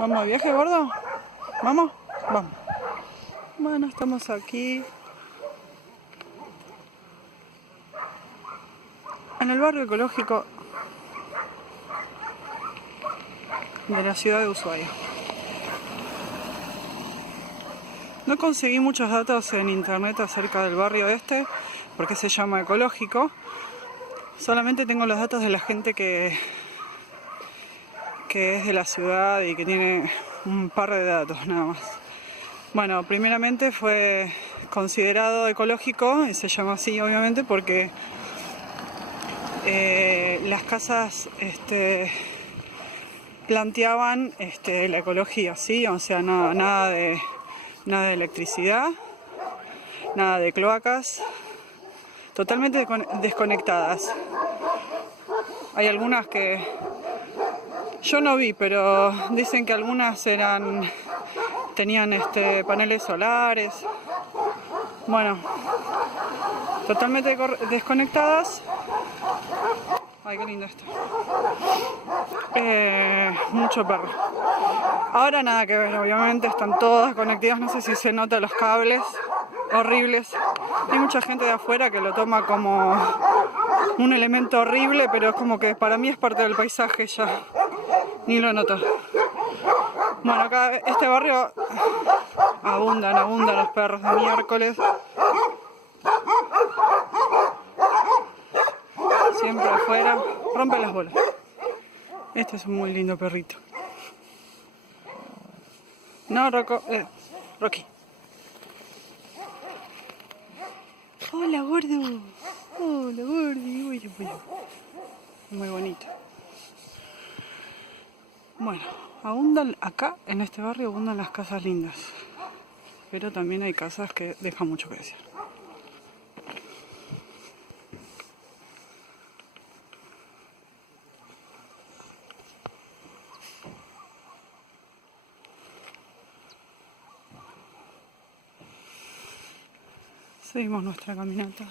¿Vamos de viaje, gordo? ¿Vamos? Vamos. Bueno, estamos aquí en el barrio ecológico de la ciudad de Ushuaia. No conseguí muchos datos en internet acerca del barrio este, porque se llama ecológico. Solamente tengo los datos de la gente que es de la ciudad y que tiene un par de datos nada más. Bueno, primeramente fue considerado ecológico, y se llama así obviamente porque las casas planteaban la ecología, ¿sí? O sea, nada de electricidad, nada de cloacas, totalmente desconectadas. Hay algunas que yo no vi, pero dicen que algunas tenían paneles solares. Bueno, totalmente desconectadas. Ay, qué lindo esto. Mucho perro. Ahora nada que ver, obviamente están todas conectadas. No sé si se nota los cables horribles. Hay mucha gente de afuera que lo toma como un elemento horrible, pero es como que para mí es parte del paisaje ya. Ni lo noto. Bueno, acá este barrio abundan los perros de miércoles. Siempre afuera. Rompe las bolas. Este es un muy lindo perrito. No, Rocky. Hola, gordo. Hola, gordi. Uy. Muy bonito. Bueno, abundan acá, en este barrio abundan las casas lindas. Pero también hay casas que dejan mucho que decir. Seguimos nuestra caminata.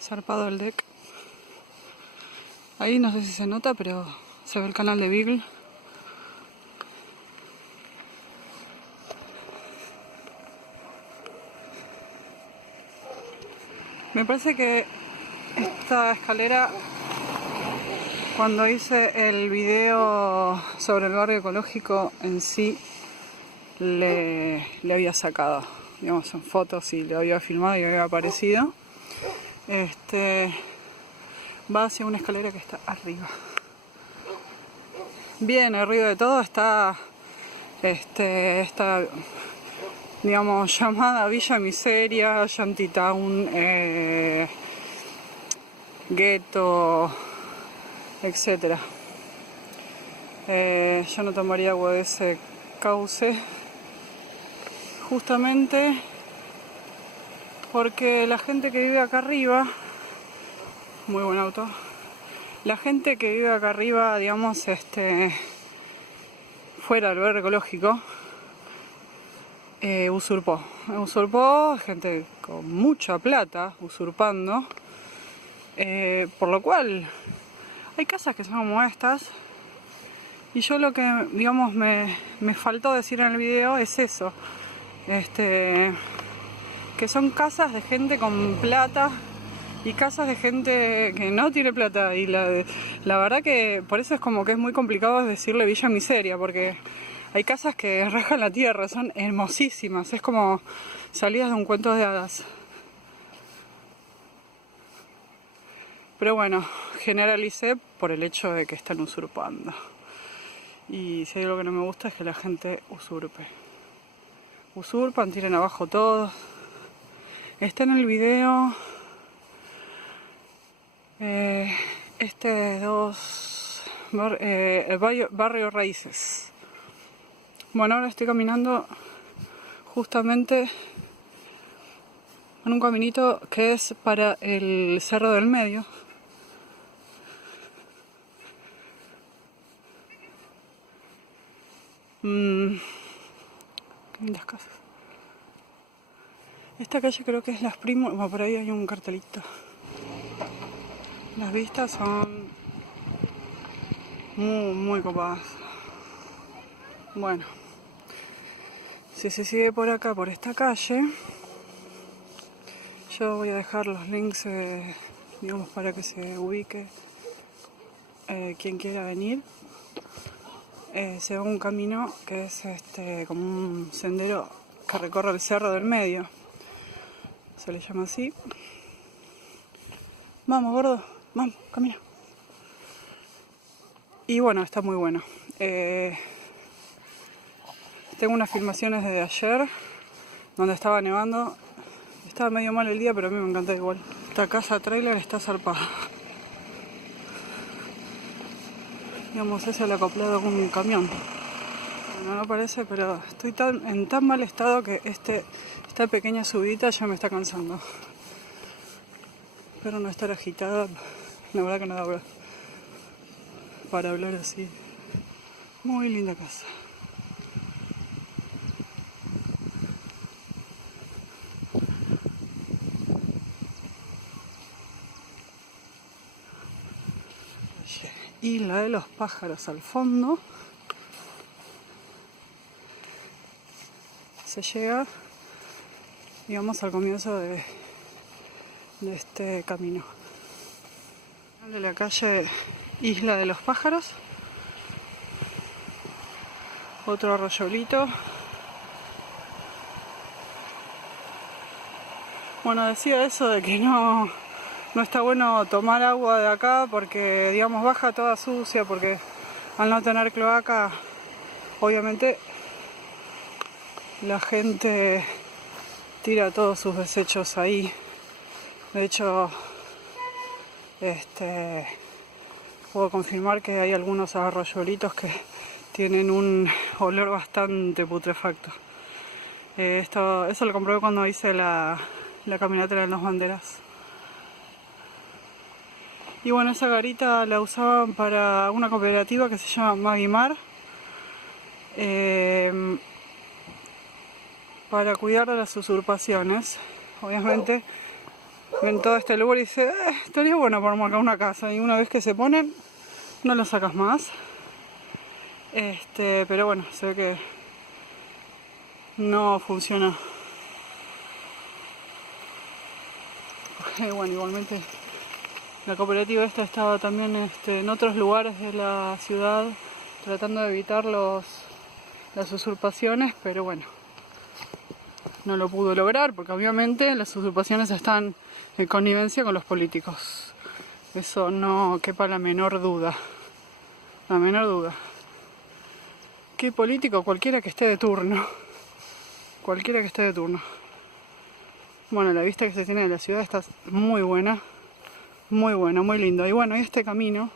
Zarpado el deck. Ahí no sé si se nota, pero se ve el canal de Beagle. Me parece que esta escalera, cuando hice el video sobre el barrio ecológico en sí, le había sacado, digamos, en fotos y le había filmado y había aparecido. Va hacia una escalera que está arriba. Bien, arriba de todo está esta, digamos, llamada Villa Miseria, Shantytown, gueto, etcétera. Yo no tomaría agua de ese cauce, justamente porque la gente que vive acá arriba, muy buen auto, la gente que vive acá arriba, digamos, fuera del barrio ecológico, usurpó, gente con mucha plata usurpando, por lo cual hay casas que son como estas. Y yo lo que, digamos, me faltó decir en el video es eso, que son casas de gente con plata y casas de gente que no tiene plata. Y la verdad que por eso es como que es muy complicado decirle Villa Miseria, porque hay casas que rajan la tierra, son hermosísimas, es como salidas de un cuento de hadas. Pero bueno, generalicé por el hecho de que están usurpando. Y si hay algo que no me gusta es que la gente usurpe. Usurpan, tiran abajo todo. Está en el video barrio Raíces. Bueno, ahora estoy caminando justamente en un caminito que es para el Cerro del Medio. Qué lindas casas. Esta calle creo que es Las Primos. Bueno, por ahí hay un cartelito. Las vistas son muy copadas. Bueno, si se sigue por acá, por esta calle, yo voy a dejar los links, digamos, para que se ubique quien quiera venir. Se va un camino que es como un sendero que recorre el cerro del medio, se le llama así. Vamos, gordo, vamos, camina. Y bueno, está muy bueno. Tengo unas filmaciones desde ayer donde estaba nevando. Estaba medio mal el día, pero a mí me encanta igual. Esta casa trailer está zarpada. Digamos, es el acoplado con un camión. No parece, pero estoy en tan mal estado que esta pequeña subida ya me está cansando. Espero no estar agitada. La verdad que no da para hablar así. Muy linda casa. Isla de los Pájaros al fondo. Se llega, digamos, al comienzo de este camino. De la calle Isla de los Pájaros. Otro arroyolito. Bueno, decía eso de que no está bueno tomar agua de acá porque, digamos, baja toda sucia, porque al no tener cloaca, obviamente la gente tira todos sus desechos ahí. De hecho, puedo confirmar que hay algunos arroyolitos que tienen un olor bastante putrefacto. Eso lo comprobé cuando hice la caminata de las banderas. Y bueno, esa garita la usaban para una cooperativa que se llama Magimar, para cuidar de las usurpaciones. Obviamente ven todo este lugar y dice, estaría bueno por marcar una casa, y una vez que se ponen no lo sacas más. Pero bueno, se ve que no funciona. Bueno, igualmente la cooperativa esta estaba también en otros lugares de la ciudad tratando de evitar las usurpaciones, pero bueno, no lo pudo lograr porque obviamente las usurpaciones están en connivencia con los políticos. Eso no quepa la menor duda. La menor duda. ¿Qué político? Cualquiera que esté de turno. Cualquiera que esté de turno. Bueno, la vista que se tiene de la ciudad está muy buena. Muy bueno, muy lindo. Y bueno, este camino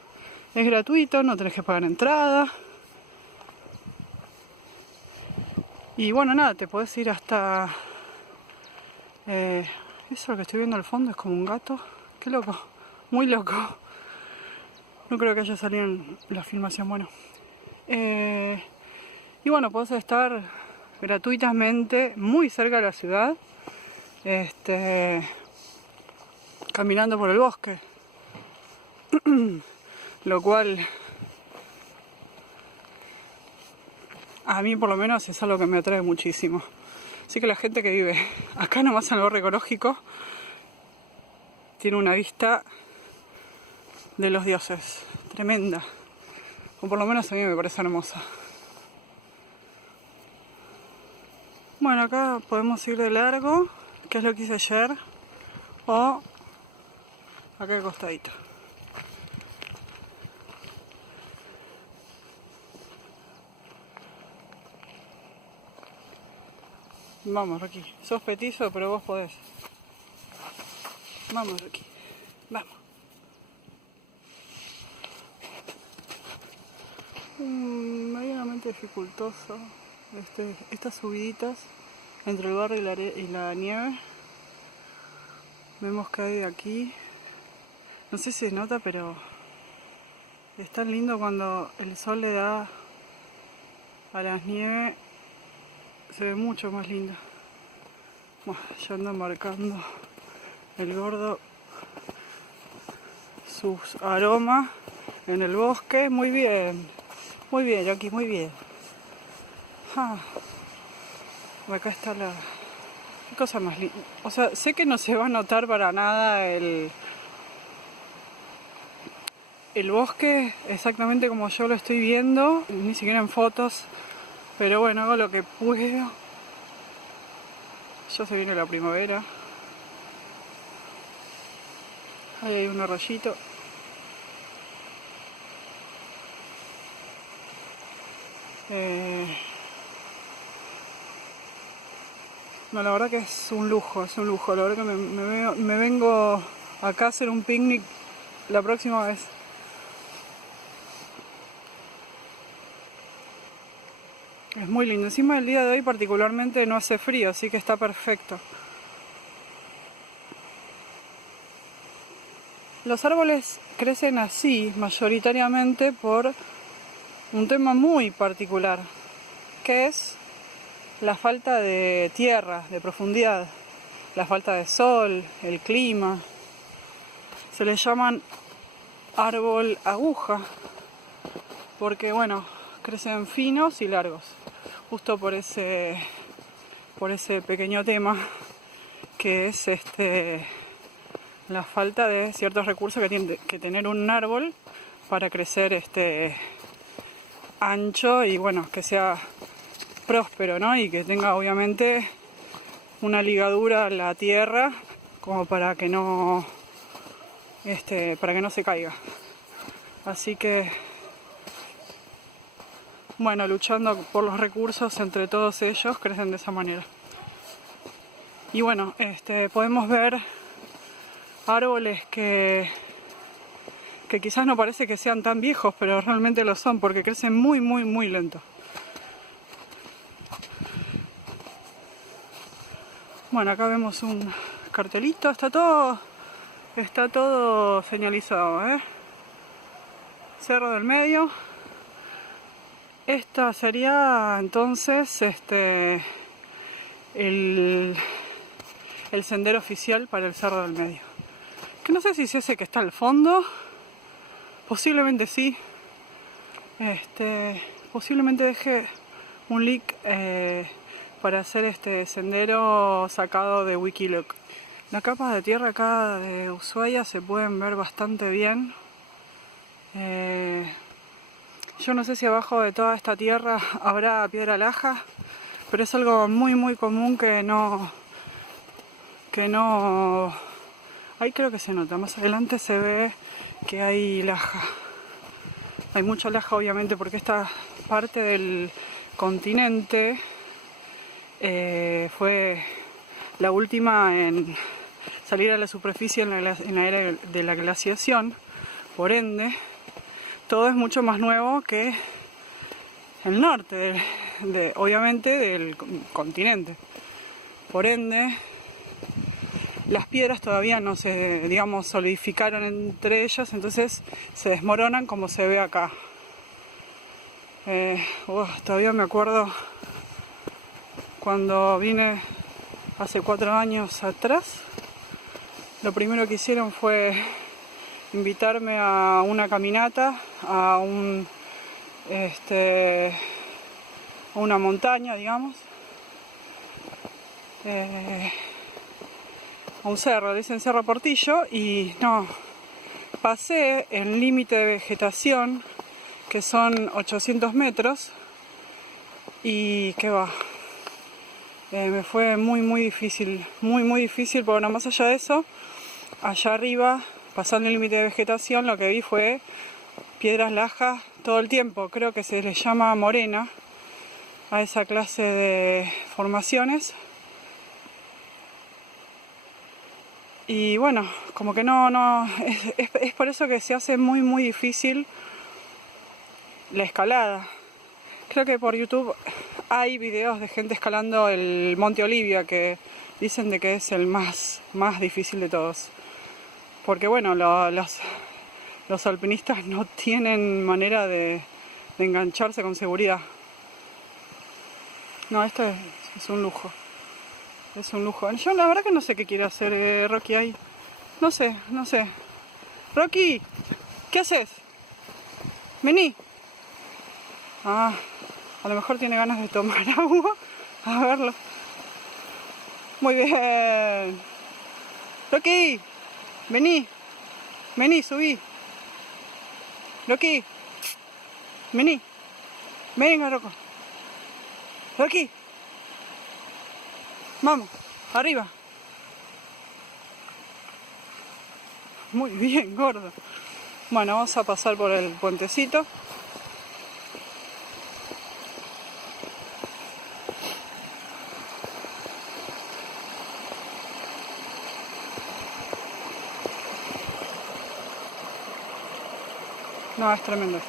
es gratuito, no tenés que pagar entrada. Y bueno, nada, te podés ir hasta... eso que estoy viendo al fondo es como un gato. Qué loco, muy loco. No creo que haya salido en la filmación, bueno. Y bueno, podés estar gratuitamente muy cerca de la ciudad. Caminando por el bosque, lo cual a mí por lo menos es algo que me atrae muchísimo. Así que la gente que vive acá nomás en el barrio ecológico tiene una vista de los dioses, tremenda, o por lo menos a mí me parece hermosa. Bueno, acá podemos ir de largo, que es lo que hice ayer, o acá al costadito. Vamos, Rocky. Sos petizo, pero vos podés. Vamos, Rocky. Vamos. Medianamente dificultoso estas subiditas entre el barro y la nieve. Vemos que hay de aquí. No sé si se nota, pero es tan lindo cuando el sol le da a las nieves. Se ve mucho más lindo. Bueno, ya ando marcando el gordo sus aromas en el bosque. Muy bien, Rocky, muy bien. Ah, acá está la... ¿Qué cosa más linda? O sea, sé que no se va a notar para nada el bosque exactamente como yo lo estoy viendo, ni siquiera en fotos, pero bueno, hago lo que puedo. Ya se viene la primavera. Ahí hay un arroyito. No, la verdad que es un lujo, es un lujo. La verdad que me vengo acá a hacer un picnic la próxima vez. Es muy lindo. Encima el día de hoy particularmente no hace frío, así que está perfecto. Los árboles crecen así mayoritariamente por un tema muy particular, que es la falta de tierra, de profundidad, la falta de sol, el clima. Se les llaman árbol aguja, porque bueno, crecen finos y largos, justo por ese pequeño tema que es la falta de ciertos recursos que tiene que tener un árbol para crecer ancho y bueno, que sea próspero, ¿no? Y que tenga obviamente una ligadura a la tierra como para que no se caiga. Así que bueno, luchando por los recursos entre todos ellos, crecen de esa manera. Y bueno, podemos ver árboles que quizás no parece que sean tan viejos, pero realmente lo son, porque crecen muy, muy, muy lento. Bueno, acá vemos un cartelito, está todo señalizado, ¿eh? Cerro del Medio. Esta sería entonces el sendero oficial para el Cerro del Medio. Que no sé si es ese que está al fondo. Posiblemente sí. Posiblemente deje un link para hacer este sendero sacado de Wikiloc. Las capas de tierra acá de Ushuaia se pueden ver bastante bien. Yo no sé si abajo de toda esta tierra habrá piedra laja, pero es algo muy muy común que no... Ahí creo que se nota, más adelante se ve que hay laja. Hay mucha laja obviamente porque esta parte del continente fue la última en salir a la superficie en la era de la glaciación. Por ende, todo es mucho más nuevo que el norte, obviamente del continente. Por ende, las piedras todavía no se, digamos, solidificaron entre ellas, entonces se desmoronan como se ve acá. Todavía me acuerdo cuando vine hace 4 años atrás. Lo primero que hicieron fue invitarme a una caminata, a una montaña, digamos, a un cerro, dicen Cerro Portillo, y no, pasé el límite de vegetación, que son 800 metros, y qué va, me fue muy muy difícil, porque bueno, más allá de eso, allá arriba, pasando el límite de vegetación, lo que vi fue piedras lajas todo el tiempo. Creo que se les llama morena a esa clase de formaciones. Y bueno, como que es por eso que se hace muy muy difícil la escalada. Creo que por YouTube hay videos de gente escalando el Monte Olivia que dicen de que es el más difícil de todos. Porque bueno, los alpinistas no tienen manera de engancharse con seguridad. No, esto es un lujo. Es un lujo. Yo la verdad que no sé qué quiere hacer Rocky ahí. No sé. Rocky, ¿qué haces? Vení. Ah, A lo mejor tiene ganas de tomar agua. A verlo. Muy bien. Rocky, vení. Vení, subí. Rocky, vení. Venga, Rocco. Rocky. Vamos, arriba. Muy bien, gordo. Bueno, vamos a pasar por el puentecito. No, es tremendo.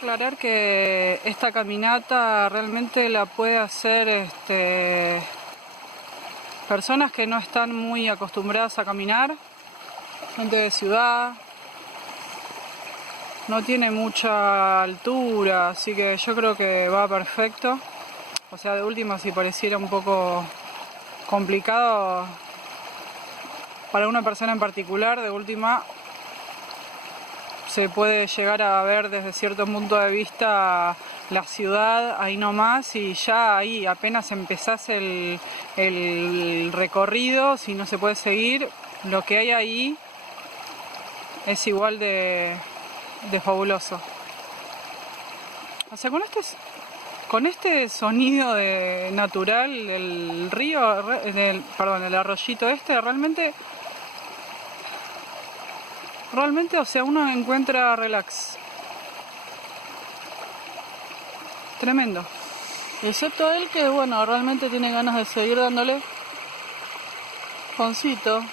Aclarar que esta caminata realmente la puede hacer personas que no están muy acostumbradas a caminar, gente de ciudad, no tiene mucha altura, así que yo creo que va perfecto. O sea, de última, si pareciera un poco complicado para una persona en particular, de última se puede llegar a ver desde cierto punto de vista la ciudad ahí nomás, y ya ahí apenas empezás el recorrido, si no se puede seguir, lo que hay ahí es igual de fabuloso. O sea, con este sonido natural del río, el arroyito realmente, o sea, uno encuentra relax. Tremendo. Excepto él, que bueno, realmente tiene ganas de seguir dándole. Joncito,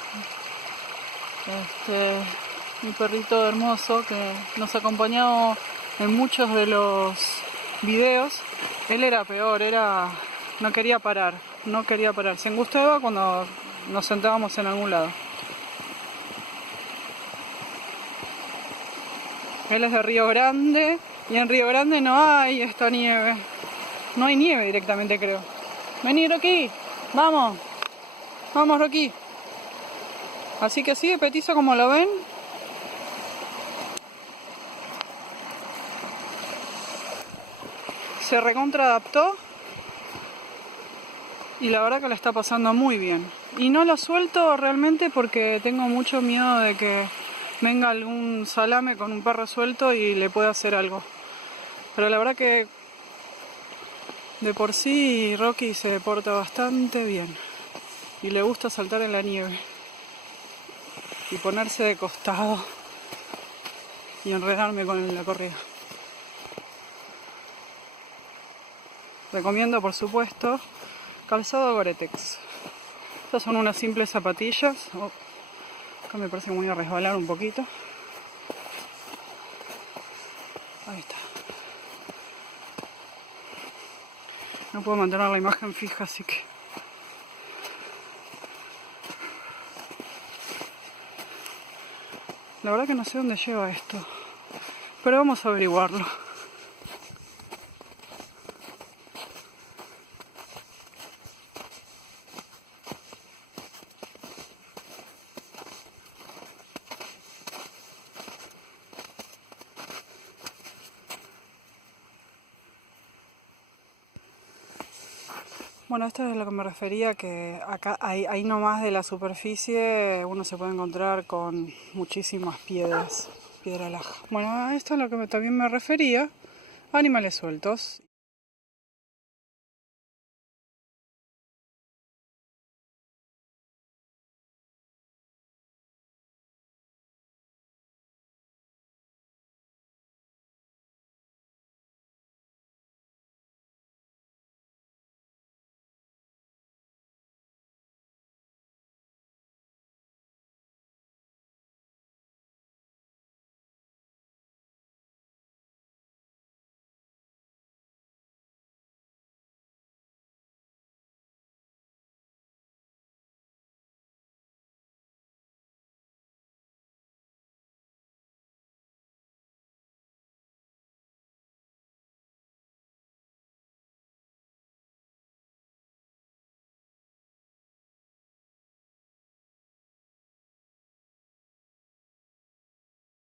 un perrito hermoso que nos acompañó en muchos de los videos. Él era peor, no quería parar. Se angustiaba cuando nos sentábamos en algún lado. Él es de Río Grande, y en Río Grande no hay esta nieve. No hay nieve directamente, creo. Vení, Rocky, vamos. Vamos, Rocky. Así que así de petizo como lo ven. Se recontra adaptó. Y la verdad que la está pasando muy bien. Y no lo suelto realmente porque tengo mucho miedo de que venga algún salame con un perro suelto y le pueda hacer algo. Pero la verdad que de por sí Rocky se porta bastante bien. Y le gusta saltar en la nieve. Y ponerse de costado. Y enredarme con la correa. Recomiendo, por supuesto, calzado Gore-Tex. Estas son unas simples zapatillas. Acá me parece que me voy a resbalar un poquito. Ahí está. No puedo mantener la imagen fija, así que... La verdad que no sé dónde lleva esto. Pero vamos a averiguarlo. Bueno, esto es a lo que me refería, que acá ahí nomás de la superficie uno se puede encontrar con muchísimas piedras, piedra laja. Bueno, a esto es a lo que también me refería, animales sueltos.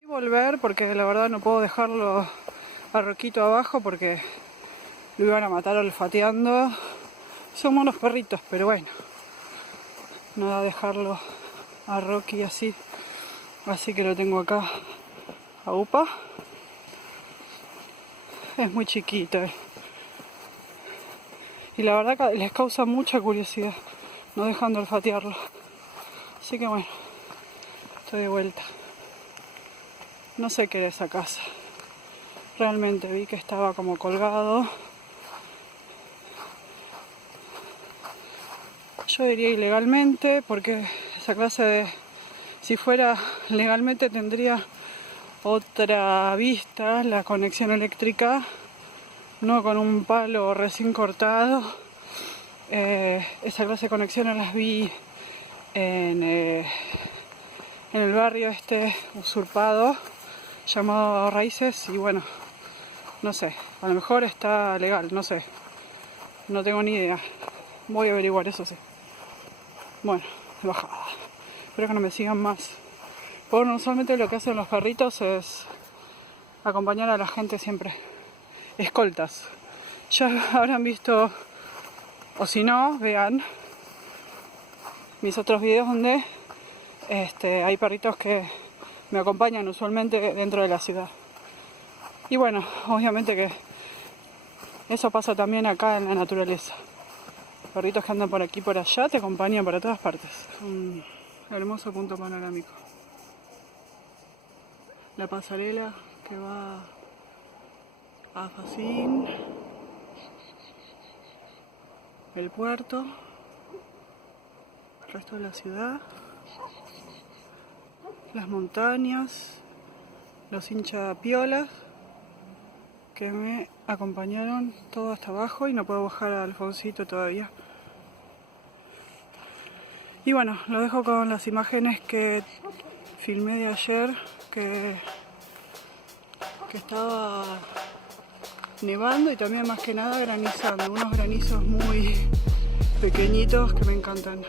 Y volver porque la verdad no puedo dejarlo a Roquito abajo porque lo iban a matar olfateando. Son unos perritos, pero bueno, no da dejarlo a Rocky así. Así que lo tengo acá a Upa. Es muy chiquito. Y la verdad que les causa mucha curiosidad, no dejan de olfatearlo. Así que bueno, estoy de vuelta. No sé qué era esa casa. Realmente vi que estaba como colgado. Yo diría ilegalmente, porque esa clase de... Si fuera legalmente tendría otra vista, la conexión eléctrica, no con un palo recién cortado. Esa clase de conexiones las vi en el barrio este usurpado llamado Raíces y bueno, no sé, a lo mejor está legal, no sé, no tengo ni idea, voy a averiguar, eso sí. Bueno, bajada, espero que no me sigan más. Bueno, usualmente lo que hacen los perritos es acompañar a la gente siempre, escoltas. Ya habrán visto, o si no, vean mis otros videos donde hay perritos que me acompañan usualmente dentro de la ciudad. Y bueno, obviamente que eso pasa también acá en la naturaleza. Perritos que andan por aquí y por allá te acompañan para todas partes. Un hermoso punto panorámico. La pasarela que va a Facín. El puerto. El resto de la ciudad. Las montañas. Los hinchapiolas que me acompañaron todo hasta abajo y no puedo bajar a Alfonsito todavía. Y bueno, lo dejo con las imágenes que filmé de ayer, que estaba nevando y también más que nada granizando, unos granizos muy pequeñitos que me encantan.